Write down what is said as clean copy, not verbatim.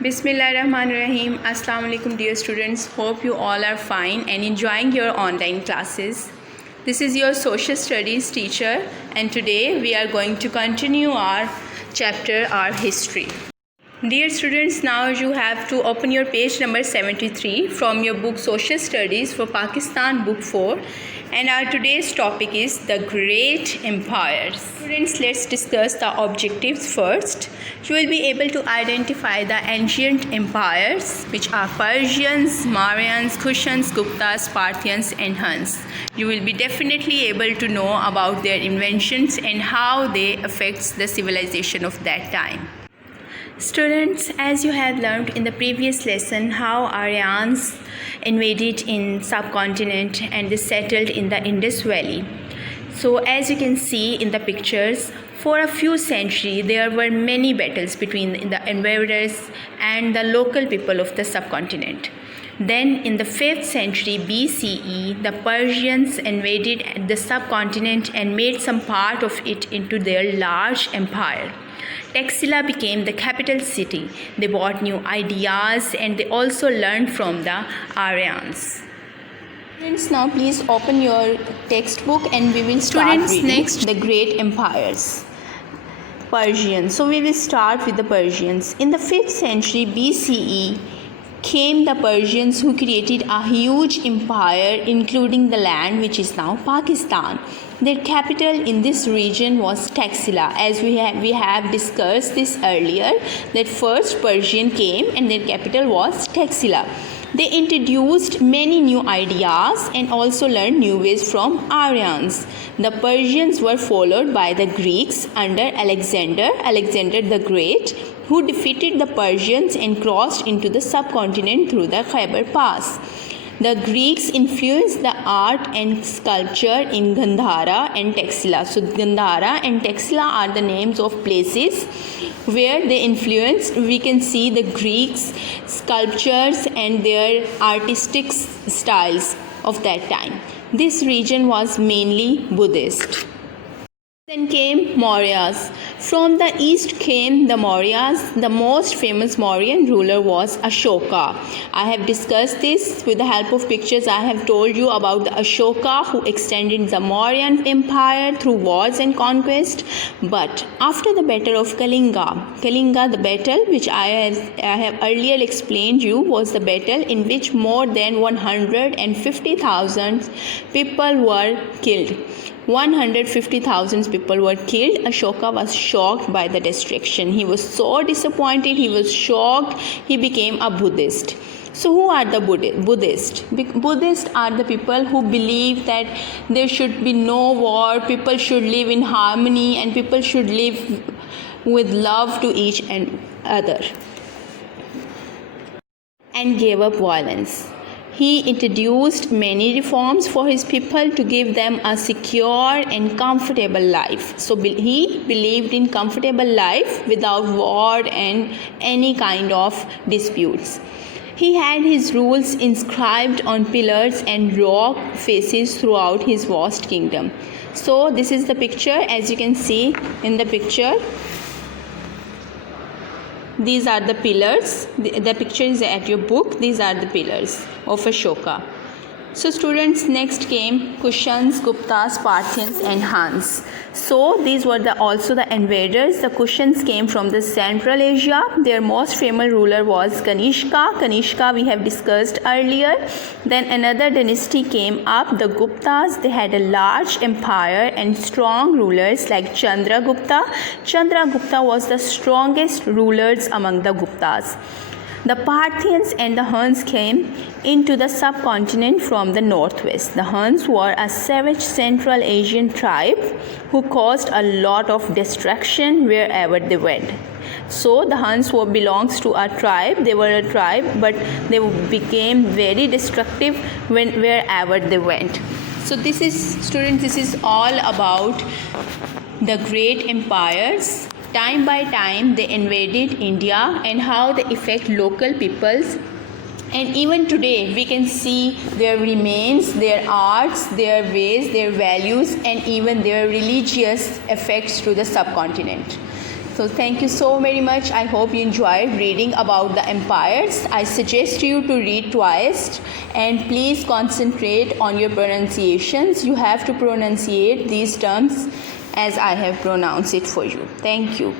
Bismillahirrahmanirrahim. Assalamu alaikum dear students. Hope you all are fine and enjoying your online classes. This is your social studies teacher and today we are going to continue our chapter, our history. Dear students, now you have to open your page number 73 from your book Social Studies for Pakistan book 4, and our today's topic is the Great Empires. Students, let's discuss the objectives first. You will be able to identify the ancient empires, which are Persians, Mauryans, Kushans, Guptas, Parthians and Huns. You will be definitely able to know about their inventions and how they affects the civilization of that time. Students, as you have learned in the previous lesson how Aryans invaded in subcontinent and they settled in the Indus Valley. So as you can see in the pictures, for a few centuries there were many battles between the invaders and the local people of the subcontinent. Then in the 5th century BCE, the Persians invaded the subcontinent and made some part of it into their large empire. Taxila became the capital city. They brought new ideas and they also learned from the Aryans. Students, now please open your textbook and we will start reading. Next, the great empires. Persians. So we will start with the Persians. In the 5th century BCE came the Persians who created a huge empire including the land which is now Pakistan. Their capital in this region was Taxila. As we have discussed this earlier, that first Persian came and their capital was Taxila. They introduced many new ideas and also learned new ways from Aryans. The Persians were followed by the Greeks under Alexander the Great, who defeated the Persians and crossed into the subcontinent through the Khyber Pass. The Greeks influenced the art and sculpture in Gandhara and Taxila. So Gandhara and Taxila are the names of places where they influenced. We can see the Greeks sculptures and their artistic styles of that time. This region was mainly Buddhist. Then came Mauryas. From the east came the Mauryas. The most famous Mauryan ruler was Ashoka. I have discussed this with the help of pictures. I have told you about the Ashoka who extended the Mauryan empire through wars and conquest. But after the battle of Kalinga, the battle which I have earlier explained you was the battle in which more than 150,000 people were killed. 150,000 people were killed. Ashoka was shocked by the destruction. He was so disappointed, he was shocked, he became a Buddhist. So who are the Buddhists? Buddhists are the people who believe that there should be no war, people should live in harmony and people should live with love to each and other, and gave up violence. He introduced many reforms for his people to give them a secure and comfortable life. So he believed in comfortable life without war and any kind of disputes. He had his rules inscribed on pillars and rock faces throughout his vast kingdom. So this is the picture. As you can see in the picture, these are the pillars. The picture is at your book. These are the pillars of Ashoka. So students, next came Kushans, Guptas, Parthians and Huns. So these were also the invaders. The Kushans came from the Central Asia. Their most famous ruler was Kanishka we have discussed earlier. Then another dynasty came up, the Guptas. They had a large empire and strong rulers like Chandragupta. Chandragupta was the strongest rulers among the Guptas. The Parthians and the Huns came into the subcontinent from the northwest. The Huns were a savage Central Asian tribe who caused a lot of destruction wherever they went. So the Huns belongs to a tribe. They were a tribe, but they became very destructive wherever they went. So this is all about the great empires. Time by time they invaded India and how they affect local peoples, and even today we can see their remains, their arts, their ways, their values and even their religious effects to the subcontinent. So thank you so very much. I hope you enjoyed reading about the empires. I suggest you to read twice and please concentrate on your pronunciations. You have to pronunciate these terms as I have pronounced it for you. Thank you.